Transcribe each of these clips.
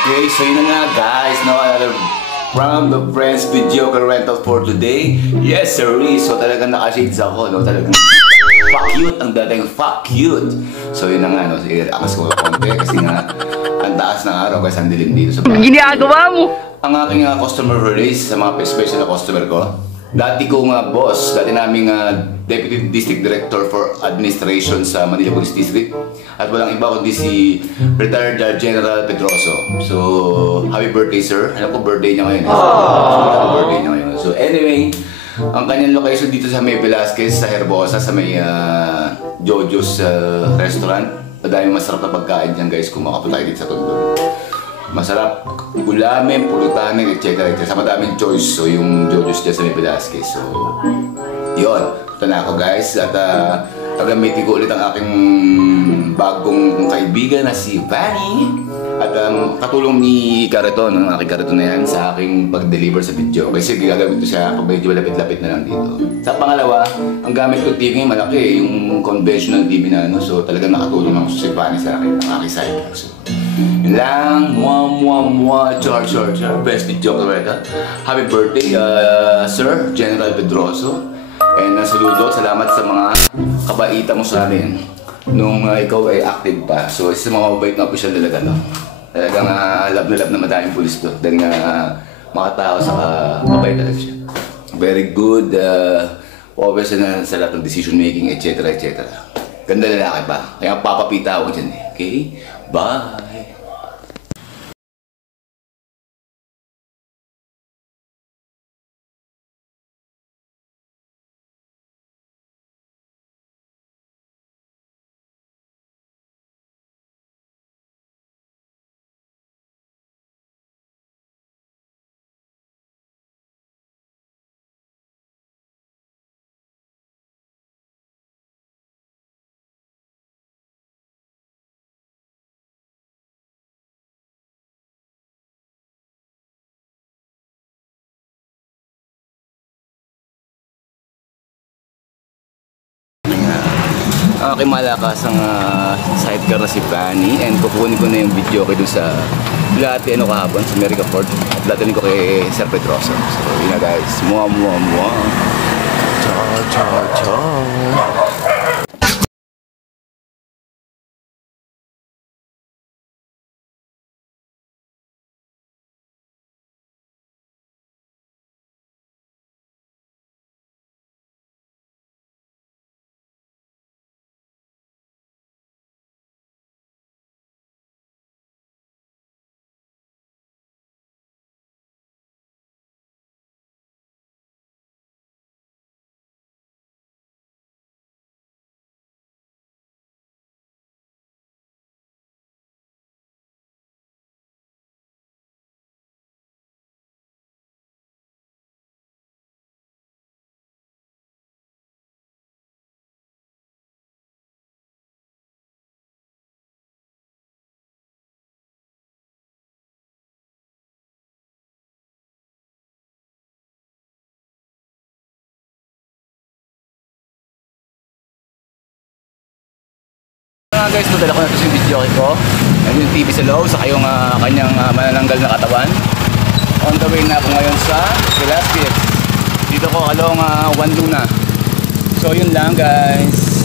Okay, so yun na nga guys, no, another from the Friends Videoke Rental for today. Yes sir, so talagang naka-shades ako, no, talagang fuck cute, ang dating fuck cute. So yun na nga, no, i-relax ko konti kasi nga ang taas ng araw kasi ang dilim dito sa bahay. Ginagawa mo! Ang aking customer release sa mga special na customer ko. Dati kong boss, dati naming Deputy District Director for Administration sa Manila Police District. At walang iba kundi si Retired General Pedroso. So, happy birthday sir. Alam ko birthday niya ngayon. So, happy birthday niya ngayon. So anyway, ang kanyang location dito sa May Velasquez, sa Herbosa, sa may Jojo's restaurant. Madaming masarap na pagkain dyan guys kung makapunta kayo dito sa Tondo. Masarap, ulamin, pulutanin, etc. Sa madaming choice, so yung Jojo's dyan sa may Velasquez. So, yun. Ito na ako guys. At tagamiti ko ulit ang aking bagong kaibigan na si Vanny. At katulong ni Karaton, ang aking Karaton na yan, sa aking pag-deliver sa video. Kasi gagawin ko siya pag medyo lapit-lapit na lang dito. Sa pangalawa, ang gamit ko TV malaki, yung conventional TV na ano. So talagang nakatulong ako si Vanny sa akin, ang aking side. So, yun lang, char, best video ko reka. Happy birthday, Sir General Pedroso. And saludo, salamat sa mga kabaita mo sa amin nung ikaw ay active pa. So, isa sa mga mabait na official talaga, no? Talagang love na love na madaming pulis to. Dahil nga mga tao sa mabait talaga siya. Very good, obvious na sa lahat ng decision making, etc. Ganda lalaki pa. Kaya papapita ako dyan eh. Okay? Bye! Aking malakas ang sidecar na si Vanny and kukunin ko na yung video ko dun sa Lati kahapon sa America Fort at latunin ko kay Sir Pedroso. So yun na guys, Ciao. Guys, nadala ko na ito sa video ko and yung TV sa loob sa kayong kanyang manananggal na katawan. On the way na ako ngayon sa Velasquez. Dito ko along Juan Luna. So yun lang guys.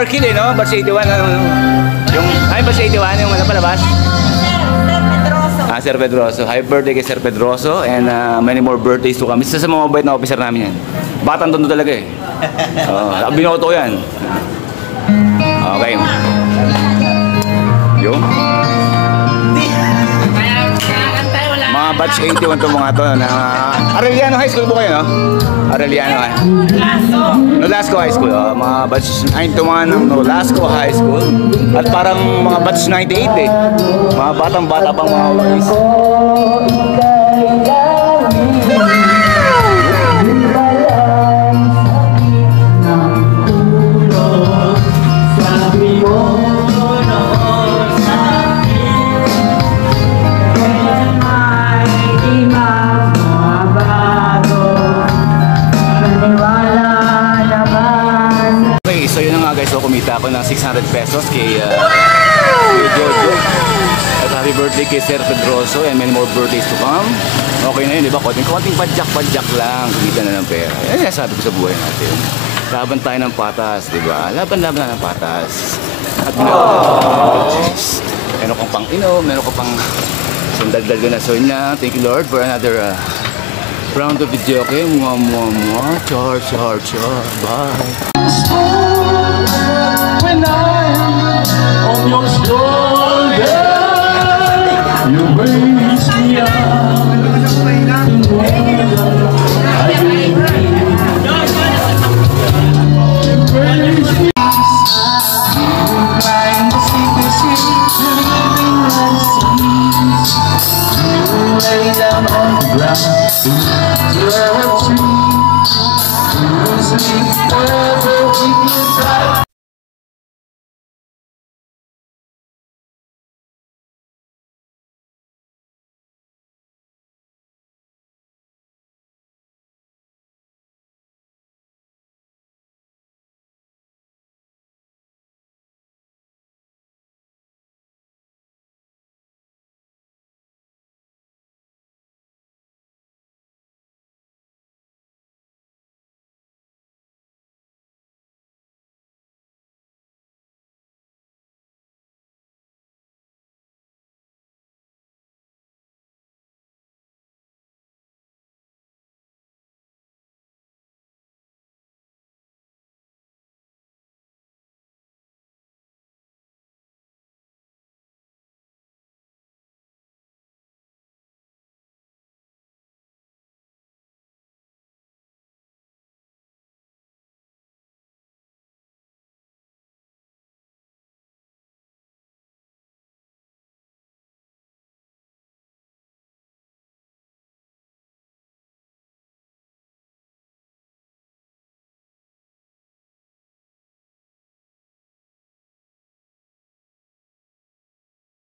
Arkil eh, no? Batch 81, yung, ay, Batch 81, yung ano palabas? Sir Pedroso. Happy birthday kay Sir Pedroso and many more birthdays to come. Isa sa mga mabait na officer namin yan. Batang tondo talaga eh. Binoto ko yan. Okay. Yung? Mga batch 81 to mga to na Arellano High School po kayo, no? Arellano Nolasco High School. Mga batch 9 to mga ng Nolasco High School. At parang mga batch 98 eh. Mga batang-bata pang mga boys. So yun na nga guys, so kumita ako ng 600 pesos kay Jojo. At happy birthday kay Sir Pedroso and many more birthdays to come. Okay na yun, di ba? Konting padjak-padjak lang, kumita na ng pera. Yan sabi ko sa buhay natin. Laban tayo ng patas, di ba? Laban-laban na ng patas. At meron kang pang inom, meron kang pang sundagdag na. So yun na, thank you Lord for another round of video. Okay, mua. Char. Bye. When I'm on your shoulder, you raise me up. I believe you raise me up. You climb the secrecy, living on seas. You lay down on the ground, you're a tree. You sleep wherever we